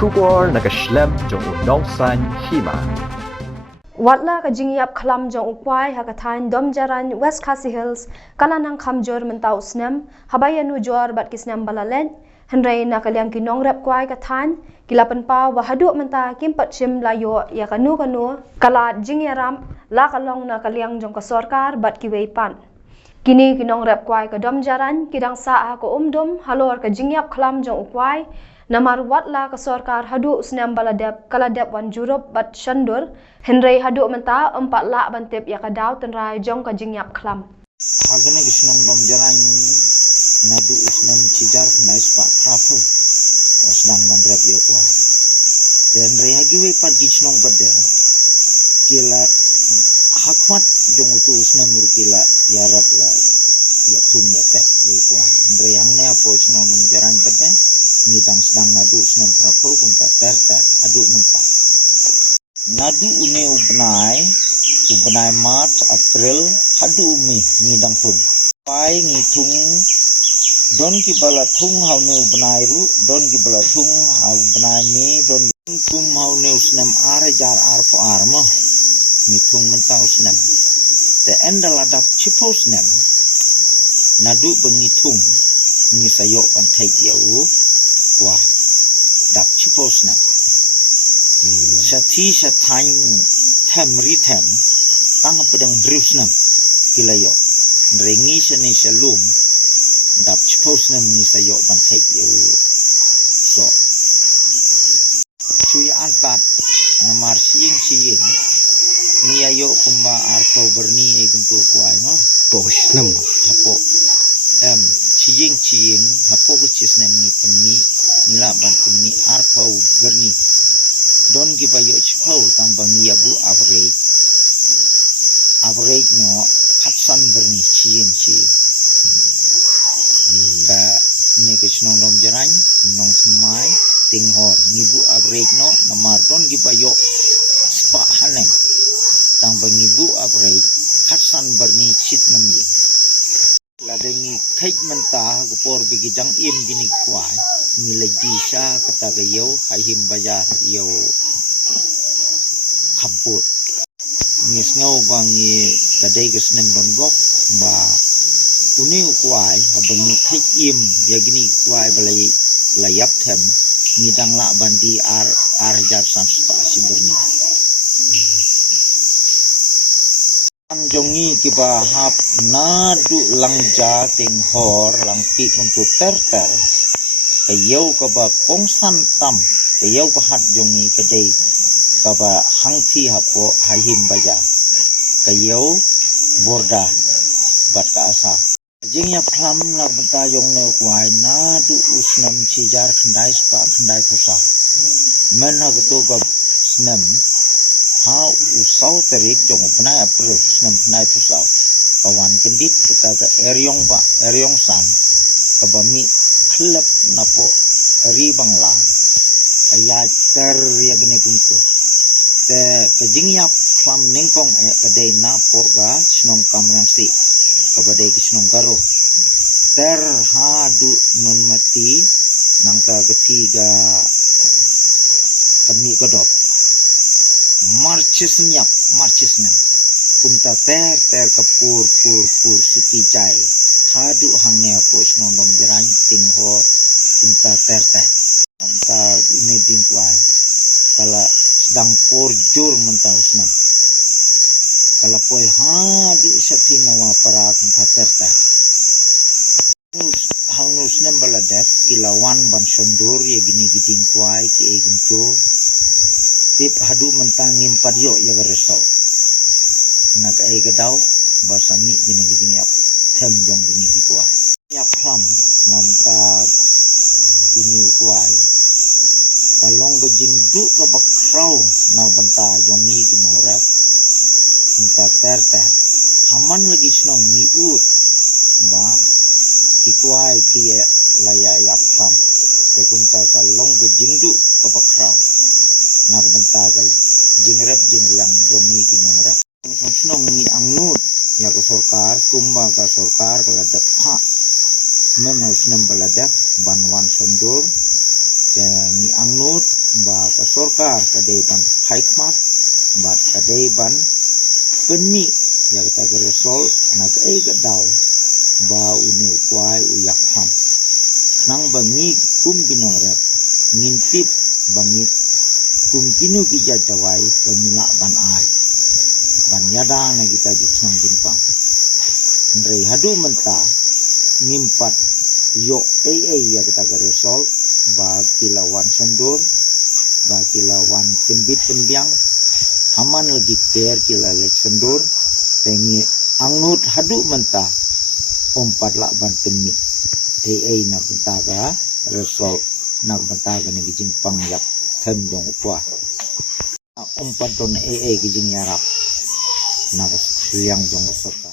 Shubor na Khlam jong Nongsan Hima. Watla ka Jingïap Khlam jong Kwai hakathain Domjarain West Khasi Hills kalanang khamjor mentau snem habayanu jor bat kisnem balalen henrei na kalyang ki Nongrep Kwai kathan kilapan pa wahadu menta kimpat chim layo ya kanu kala Jingïaram la kalong na kalyang jong ka sarkar bat ki pan kini ki Nongrep Kwai ka Domjarain kidang sa ko Umdum Halor ka Jingïap Khlam jong Kwai namar watla ka sarkar hadu snem baladep kaladep wan jurup bat shandur henrei hadu menta 4 lak bantip ya kadaw tenrai jong ka Jingïap Khlam Hagane gisnong Domjarain nadu usnem cijar nais pak prapo sedang manrep yo Kwai dan rehagiwe par gisnong pada kila hakmat jong utu usnem rukila yarap la ya tum ya tep yo Kwai rehang ne apo gisnong Domjarain pada ngidang sedang nadu usnem prapo kumpa terta adu mentah nadu une ubnai Maret April hadu umi ngidang tung Kwai ngitung don ki bala thung haune ubnai ru don ki bala thung ha ubnai mi don tum haune usnem are jar ar po armo ni thung menta usnem te endala dap chipo usnem nadu bengi thung ni sayok ban khai yau wa dap chipo usnem sati sathai them ri them tang pedang drusnem kilayo rengi sene shalom dap chipos nem ni sayok ban khai yo so chui antat namar siing ni ayo kumba arko berni egumtu Kwai no Pos nam hapo siing hapo kucis nem ni penni nila ban penni arko berni don gibayo chipo tang bang yabu average no khatsan berni siing da ne kisnong Domjarain nong thmai tinghor ngibu average no namar don gibayo spa hanen tang bangibu average khatsan berni chit memye ladengi khaik menta gopor bigidang im gini Kwai ngilai disa kata gayo haihim bajar yo habut nisngau bangi kadai kesnem dongok ba uni Kwai abangi khaik im yagini Kwai balai layap them ngidang la bandi ar jar sanspa siberni anjongi kiba hap nadu langja tinghor langpi untuk terter kayau kaba kongsan tam kayau kahat jongi kadai kaba hangthi hapo hahim baja kayau borda bat ka asa Jingïap Khlam nak benta yong ne Kwai nadu usnem cijar khandai spa khandai phosa men ha to ka snem ha usau terik jong upnai April snem khandai phosa kawan kendit kita ka eryong san kabami khlep napo ri bangla kaya ter yagni kumto te ka Jingïap Khlam ningkong kadai napo ga snong kamrang si kabadai kisnong garo ter hadu non mati nang ta ketiga kami kodop marches nem kumta ter kapur pur suki jai hadu hangne apo snong Domjarain tingho kumta ter namta ini ding Kwai kala sedang porjur mentau senam kala poi hadu sati nawa para kumta terta hangus nem baladep kilawan ban sondur ya gini giding Kwai ki egumto tip hadu mentang ngimpat yo ya beresol nak ai gadaw basami gini giding yap them jong gini ki Kwai Jingïap Khlam namta ini Kwai kalong gejing du ka bakraw na banta jong ni ki Nongrep kumta ter haman lagi snong miut ba ki Kwai ki Jingïap Khlam te kumta ka long ke jingdu ka bakraw na banta ka jingriang jongi ki Nongrep snong ni angnut ya ko sarkar kumba ka sarkar ka dapha men haus nem baladap banwan sondur ke ni angnut ba ka sorkar kadai ban paikmat bat kadai ban penmi ya kita geresol nak gadau ba une kwai uyak khlam nang bangi kum ginongrep ngintip bangit kum kinu kijat dawai pemila ban ai ban yada na kita gisang jimpang ndrei hadu menta ngimpat yo ya kita geresol ba kilawan sendur ba kilawan pembit pembiang haman lagi ker kila lek sendur tengi angnut hadu menta ompat lak ban penmi na benta ga resol nak benta ga ni jimpang yak them dong kwa umpat don gijing yarap na liang dong sota